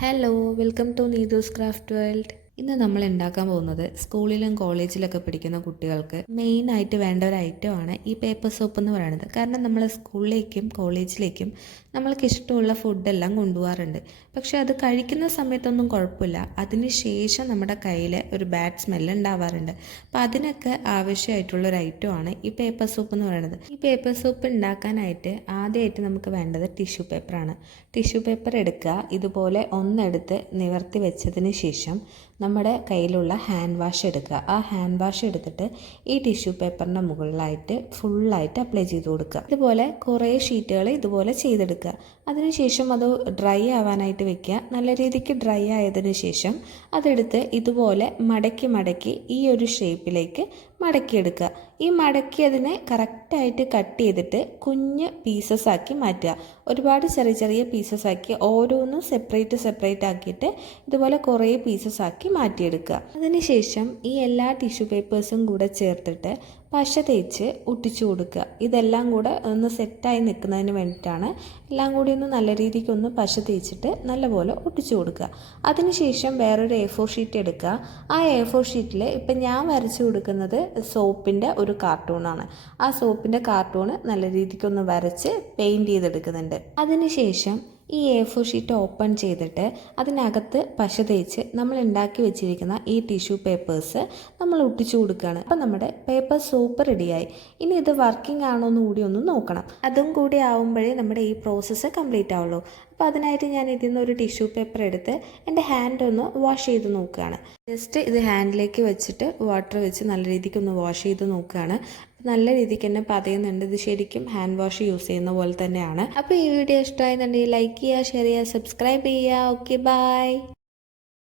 Hello, welcome to Neethu's craft world. ഇന്ന് നമ്മൾ ഉണ്ടാക്കാൻ പോകുന്നത് സ്കൂളിലും കോളേജിലൊക്കെ പഠിക്കുന്ന കുട്ടികൾക്ക് മെയിനായിട്ട് വേണ്ട ഒരു ഐറ്റമാണ് ഈ പേപ്പർ സോപ്പ് എന്ന് പറയുന്നത്. കാരണം നമ്മൾ സ്കൂളിലേക്കും കോളേജിലേക്കും നമ്മൾക്ക് ഇഷ്ടമുള്ള ഫുഡെല്ലാം കൊണ്ടുപോകാറുണ്ട്. പക്ഷേ അത് കഴിക്കുന്ന സമയത്തൊന്നും കുഴപ്പമില്ല, അതിന് ശേഷം നമ്മുടെ കയ്യിൽ ഒരു ബാഡ് സ്മെല്ല് ഉണ്ടാവാറുണ്ട്. അപ്പോൾ അതിനൊക്കെ ആവശ്യമായിട്ടുള്ളൊരു ഐറ്റമാണ് ഈ പേപ്പർ സോപ്പ് എന്ന് പറയുന്നത്. ഈ പേപ്പർ സോപ്പ് ഉണ്ടാക്കാനായിട്ട് ആദ്യമായിട്ട് നമുക്ക് വേണ്ടത് ടിഷ്യൂ പേപ്പറാണ്. ടിഷ്യൂ പേപ്പർ എടുക്കുക, ഇതുപോലെ ഒന്നെടുത്ത് നിവർത്തി വെച്ചതിന് ശേഷം നമ്മുടെ കയ്യിലുള്ള ഹാൻഡ് വാഷ് എടുക്കുക. ആ ഹാൻഡ് വാഷ് എടുത്തിട്ട് ഈ ടിഷ്യൂ പേപ്പറിൻ്റെ മുകളിലായിട്ട് ഫുള്ളായിട്ട് അപ്ലൈ ചെയ്ത് കൊടുക്കുക. ഇതുപോലെ കുറേ ഷീറ്റുകൾ ഇതുപോലെ ചെയ്തെടുക്കുക. അതിനുശേഷം അത് ഡ്രൈ ആവാനായിട്ട് വെക്കുക. നല്ല രീതിക്ക് ഡ്രൈ ആയതിനു ശേഷം അതെടുത്ത് ഇതുപോലെ മടക്കി മടക്കി ഈ ഒരു ഷേപ്പിലേക്ക് മടക്കിയെടുക്കുക. ഈ മടക്കി അതിനെ കറക്റ്റായിട്ട് കട്ട് ചെയ്തിട്ട് കുഞ്ഞ് പീസസ് ആക്കി മാറ്റുക. ഒരുപാട് ചെറിയ ചെറിയ പീസസ് ആക്കി ഓരോന്നും സെപ്പറേറ്റ് ആക്കിയിട്ട് ഇതുപോലെ കുറേ പീസസ് ആക്കി മാറ്റിയെടുക്കുക. അതിനുശേഷം ഈ എല്ലാ ടിഷ്യൂ പേപ്പേഴ്സും കൂടെ ചേർത്തിട്ട് പശ തേച്ച് ഒട്ടിച്ചു കൊടുക്കുക. ഇതെല്ലാം കൂടെ ഒന്ന് സെറ്റായി നിൽക്കുന്നതിന് വേണ്ടിയിട്ടാണ്. എല്ലാം കൂടി ഒന്ന് നല്ല രീതിക്ക് ഒന്ന് പശ തേച്ചിട്ട് നല്ലപോലെ ഒട്ടിച്ചു കൊടുക്കുക. അതിനുശേഷം വേറൊരു A4 ഷീറ്റ് എടുക്കുക. ആ A4 ഷീറ്റിൽ ഇപ്പം ഞാൻ വരച്ചു കൊടുക്കുന്നത് സോപ്പിൻ്റെ ഒരു കാർട്ടൂണാണ്. ആ സോപ്പിൻ്റെ കാർട്ടൂണ് നല്ല രീതിക്കൊന്ന് വരച്ച് പെയിൻറ്റ് ചെയ്തെടുക്കുന്നുണ്ട്. അതിനുശേഷം ഈ A4 ഷീറ്റ് ഓപ്പൺ ചെയ്തിട്ട് അതിനകത്ത് പശ തേച്ച് നമ്മൾ ഉണ്ടാക്കി വെച്ചിരിക്കുന്ന ഈ ടിഷ്യൂ പേപ്പേഴ്സ് നമ്മൾ ഒട്ടിച്ചു കൊടുക്കുകയാണ്. അപ്പം നമ്മുടെ പേപ്പർ സോപ്പ് റെഡിയായി. ഇനി ഇത് വർക്കിംഗ് ആണോ എന്ന് കൂടി ഒന്ന് നോക്കണം. അതും കൂടി ആവുമ്പോഴേ നമ്മുടെ ഈ പ്രോസസ്സ് കംപ്ലീറ്റ് ആവുള്ളൂ. അപ്പോൾ അതിനായിട്ട് ഞാൻ ഇതിൽ നിന്ന് ഒരു ടിഷ്യൂ പേപ്പർ എടുത്ത് എൻ്റെ ഹാൻഡ് ഒന്ന് വാഷ് ചെയ്ത് നോക്കുകയാണ്. ജസ്റ്റ് ഇത് ഹാൻഡിലേക്ക് വെച്ചിട്ട് വാട്ടർ വെച്ച് നല്ല രീതിക്ക് ഒന്ന് വാഷ് ചെയ്ത് നോക്കുകയാണ്. നല്ല രീതിക്ക് തന്നെ പതയുന്നുണ്ട്. ഇത് ശരിക്കും ഹാൻഡ് വാഷ് യൂസ് ചെയ്യുന്ന പോലെ തന്നെയാണ്. അപ്പോൾ ഈ വീഡിയോ ഇഷ്ടമായെന്നുണ്ടെങ്കിൽ ലൈക്ക് ചെയ്യുക, ഷെയർ ചെയ്യുക, സബ്സ്ക്രൈബ് ചെയ്യുക. Okay, by.